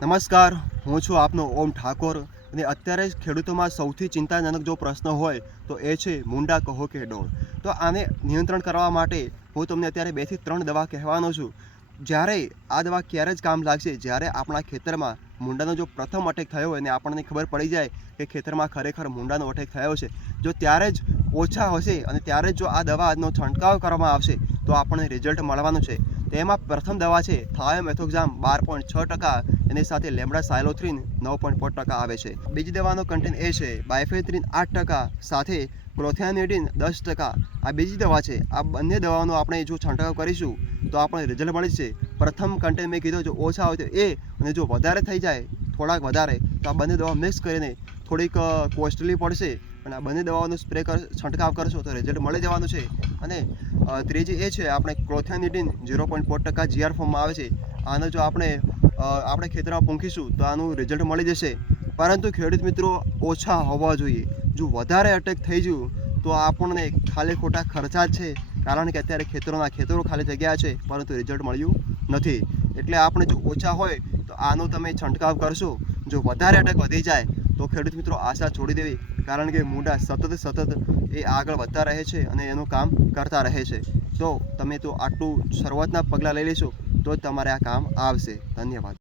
નમસ્કાર, હું છું આપનો ઓમ ઠાકોર અને અત્યારે ખેડૂતોમાં સૌથી ચિંતાજનક જો પ્રશ્ન હોય તો એ છે મુંડા કહો કે ડોળ. તો આને નિયંત્રણ કરવા માટે હું તમને અત્યારે બેથી ત્રણ દવા કહેવાનો છું. જ્યારે આ દવા ક્યારે જ કામ લાગશે? જ્યારે આપણા ખેતરમાં મુંડાનો જો પ્રથમ અટેક થયો હોય અને આપણને ખબર પડી જાય કે ખેતરમાં ખરેખર મુંડાનો અટેક થયો છે, જો ત્યારે જ ઓછા હશે અને ત્યારે જ જો આ દવાનો છંટકાવ કરવામાં આવશે, તો આપણને રિઝલ્ટ મળવાનું છે. તેમાં પ્રથમ દવા છે થાયોમેથોક્ઝામ બાર પોઈન્ટ છ ટકા એની સાથે લેમડા સાયલોથ્રીન નવ પોઈન્ટ પાંચ ટકા આવે છે. બીજી દવાનો કન્ટેન્ટ એ છે, બાયફેથ્રીન આઠ ટકા સાથે ક્લોથિયાનિડિન દસ ટકા. આ બીજી દવા છે. આ બંને દવાનો આપણે જો છંટકાવ કરીશું, તો આપણને રિઝલ્ટ મળી છે પ્રથમ કન્ટેન્ટ મેં કીધું, જો ઓછા હોય તો એ, અને જો વધારે થઈ જાય, થોડાક વધારે, તો આ બંને દવા મિક્સ કરીને થોડીક કોસ્ટલી પડશે. અને આ બંને દવાઓનો સ્પ્રે કર, છંટકાવ કરશો તો રિઝલ્ટ મળી જવાનું છે. અને ત્રીજી એ છે, આપણે ક્લોથેનિડિન ઝીરો પોઈન્ટ ફોર ટકા જીઆર ફોર્મમાં આવે છે. આનો જો આપણે આપણે ખેતરમાં પૂંખીશું તો આનું રિઝલ્ટ મળી જશે. પરંતુ ખેડૂત મિત્રો ઓછા હોવા જોઈએ. જો વધારે અટેક થઈ ગયું, તો આપણને ખાલી ખોટા ખર્ચા છે. કારણ કે અત્યારે ખેતરોના ખેતરો ખાલી જગ્યા છે, પરંતુ રિઝલ્ટ મળ્યું નથી. એટલે આપણે જો ઓછા હોય, તો આનો તમે છંટકાવ કરશો. જો વધારે અટેક વધી જાય, તો ખેડૂત મિત્રો આશા છોડી દેવી. કારણ કે મૂંડા સતત સતત એ આગળ વધતા રહે છે અને એનું કામ કરતા રહે છે. તો તમે તો આટલું શરૂઆતના પગલાં લઈ લેશો. તો જ તમારે આ કામ આવશે. ધન્યવાદ.